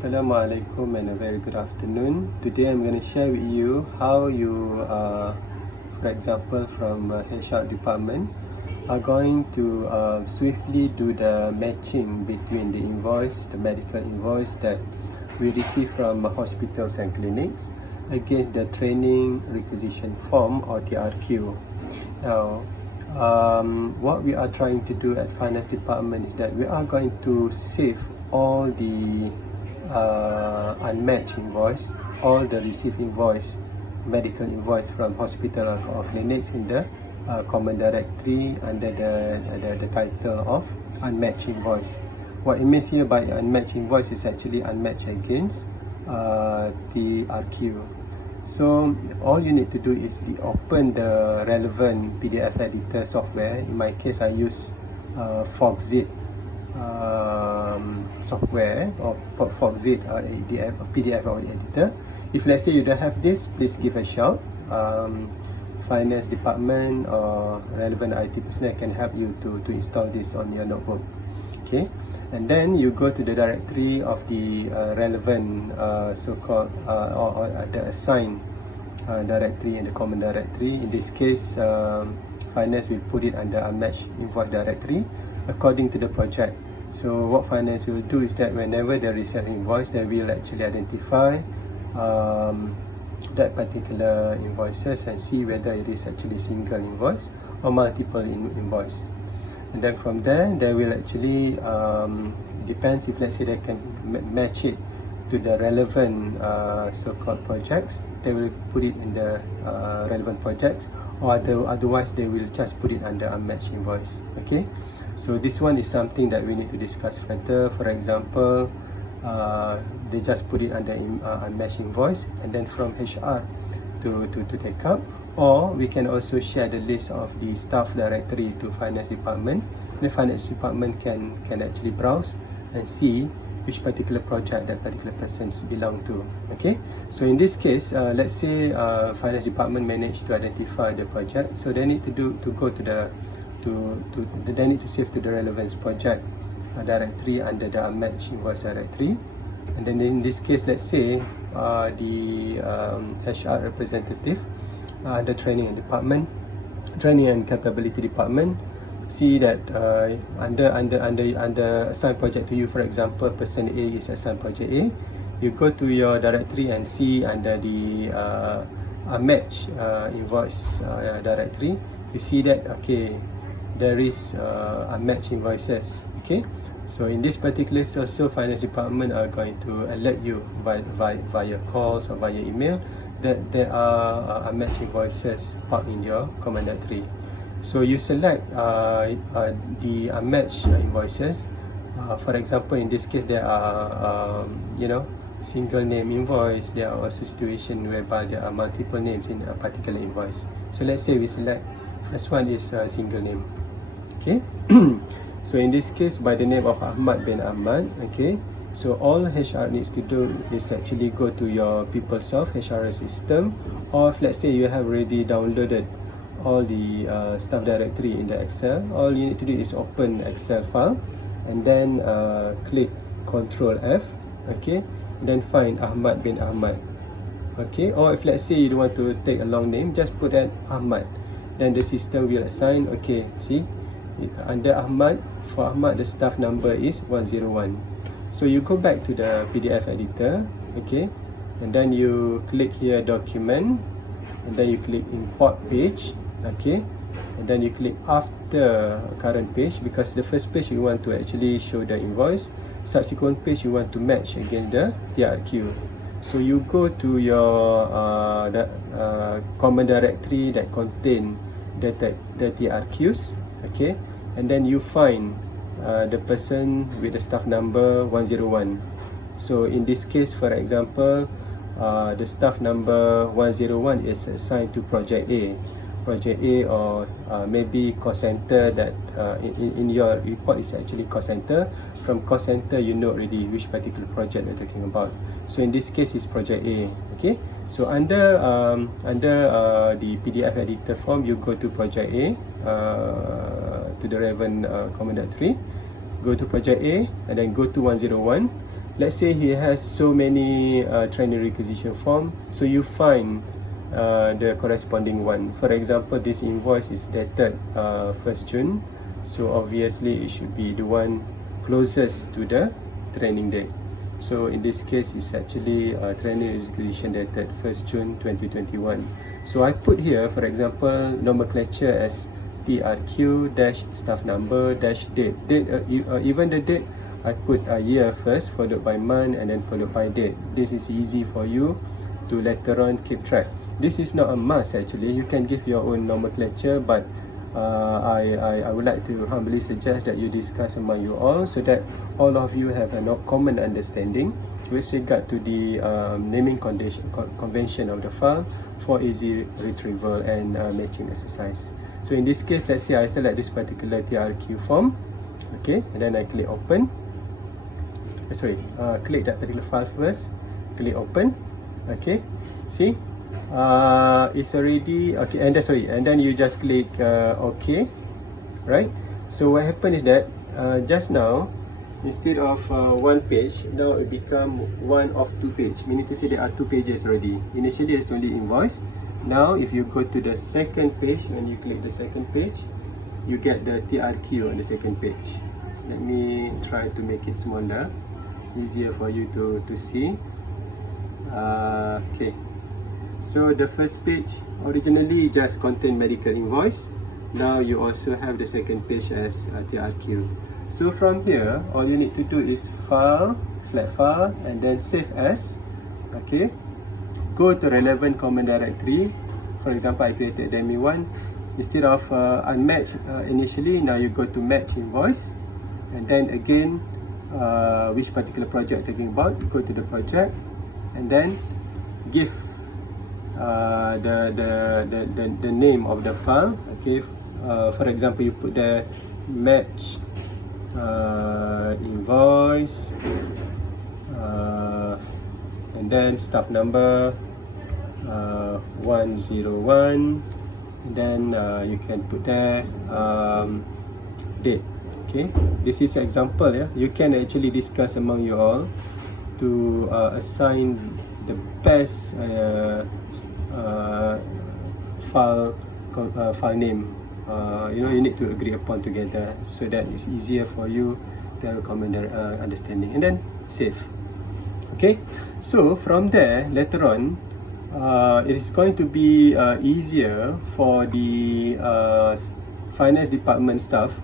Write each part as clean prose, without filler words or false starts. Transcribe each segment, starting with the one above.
Assalamualaikum and a very good afternoon. Today I'm going to share with you how you, for example, from HR department are going to swiftly do the matching between the invoice, the medical invoice that we receive from hospitals and clinics against the training requisition form or TRQ. Now, what we are trying to do at finance department is that we are going to save all the unmatched invoice, all the received invoice, medical invoice from hospital or clinics in the common directory under the title of unmatched invoice. What it means here by unmatched invoice is actually unmatched against TRQ. So all you need to do is open the relevant PDF editor software. In my case, I use Foxit software or Foxit PDF or editor. If let's say you don't have this, please give a shout. Finance department or relevant IT personnel can help you to install this on your notebook. Okay, and then you go to the directory of the relevant so-called or the assigned directory in the common directory. In this case, finance will put it under unmatched invoice directory according to the project. So what finance will do is that whenever there is an invoice, they will actually identify that particular invoices and see whether it is actually single invoice or multiple invoice. And then from there, they will actually depends if let's say they can match it to the relevant so-called projects, they will put it in the relevant projects, or otherwise they will just put it under unmatched invoice. Okay, so this one is something that we need to discuss further. For example, they just put it under unmatched invoice, and then from HR to take up, or we can also share the list of the staff directory to finance department. The finance department can actually browse and see which particular project that particular persons belong to. Okay, so in this case, let's say finance department managed to identify the project, so they need to go to the they need to save to the relevance project directory under the unmatched invoice directory. And then in this case, let's say the HR representative, the training and capability department, see that under assigned project to you, for example, person A is assigned project A. You go to your directory and see under the unmatched invoice directory, you see that okay, there is unmatched invoices. Okay, so in this particular case, also finance department are going to alert you via calls or via email that there are unmatched invoices parked in your common directory. So you select the unmatched invoices. For example, in this case, there are single name invoice. There are also situations whereby there are multiple names in a particular invoice. So let's say we select first one is single name. Okay. So in this case, by the name of Ahmad bin Ahmad. Okay. So all HR needs to do is actually go to your PeopleSoft HR system, or if let's say you have already downloaded all the staff directory in the Excel, all you need to do is open Excel file and then click Ctrl F. Okay, and then find Ahmad bin Ahmad. Okay, or if let's say you don't want to take a long name, just put that Ahmad, then the system will assign. Okay, see, under Ahmad, for Ahmad the staff number is 101. So you go back to the PDF editor. Okay, and then you click here document, and then you click import page. Okay, and then you click after current page, because the first page you want to actually show the invoice, subsequent page you want to match against the TRQ. So you go to your common directory that contain the TRQs. Okay, and then you find the person with the staff number 101. So in this case, for example, the staff number 101 is assigned to project A. Project A, or maybe cost center that in your report is actually cost center. From cost center, you know already which particular project we're talking about. So in this case, it's project A. Okay, so under the PDF editor form, you go to project A, to the relevant common directory, go to project A, and then go to 101. let's say he has so many training requisition form, so you find the corresponding one. For example, this invoice is dated 1st June, so obviously it should be the one closest to the training date. So in this case, it's actually training requisition dated 1st June 2021. So I put here, for example, nomenclature as TRQ dash staff number dash date. Even the date, I put a year first, followed by month, and then followed by date. This is easy for you to later on keep track. This is not a must actually. You can give your own nomenclature, but I would like to humbly suggest that you discuss among you all, so that all of you have a common understanding with regard to the naming convention of the file for easy retrieval and matching exercise. So in this case, let's say I select this particular TRQ form, okay, and then I click open. Click that particular file first, click open, okay, see, it's already okay, and then you just click OK, right? So what happened is that just now, instead of one page, now it become one of two pages, meaning to say there are two pages already. Initially it's only invoice. Now if you go to the second page, when you click the second page, you get the TRQ on the second page. Let me try to make it smaller, easier for you to see. Okay, so the first page originally just contained medical invoice. Now you also have the second page as TRQ. So from here, all you need to do is file, select file, and then save as. Okay, go to relevant common directory. For example, I created DEMI1. Instead of unmatched initially, now you go to match invoice, and then again, which particular project talking about, go to the project, and then give the name of the file. Okay, for example, you put the match invoice, and then staff number 101, and then you can put there date. Okay, this is an example. Yeah, you can actually discuss among you all to assign the best file name. You need to agree upon together, so that it's easier for you to have a common understanding, and then save. Okay, so from there, later on, it is going to be easier for the finance department staff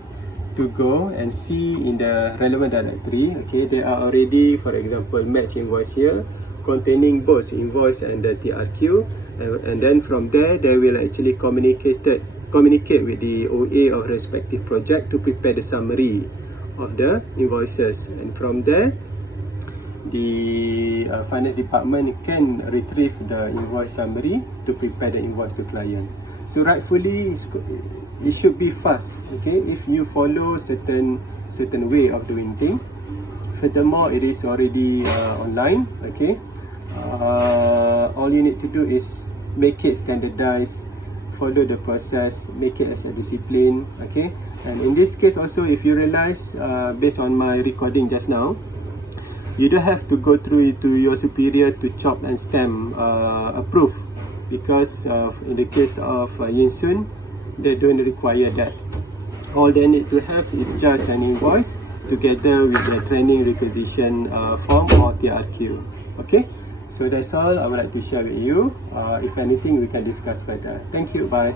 to go and see in the relevant directory. Okay, there are already, for example, match invoice here containing both invoice and the TRQ, and then from there they will actually communicate with the OA of respective project to prepare the summary of the invoices, and from there the finance department can retrieve the invoice summary to prepare the invoice to client. So rightfully, it should be fast, okay, if you follow certain way of doing things. Furthermore, it is already online, okay. All you need to do is make it standardized, follow the process, make it as a discipline, okay. And in this case also, if you realize, based on my recording just now, you don't have to go through to your superior to chop and stamp approve, because in the case of Yin Sun, they don't require that. All they need to have is just an invoice together with the training requisition form or TRQ. Okay, so that's all I would like to share with you. If anything, we can discuss further. Thank you. Bye.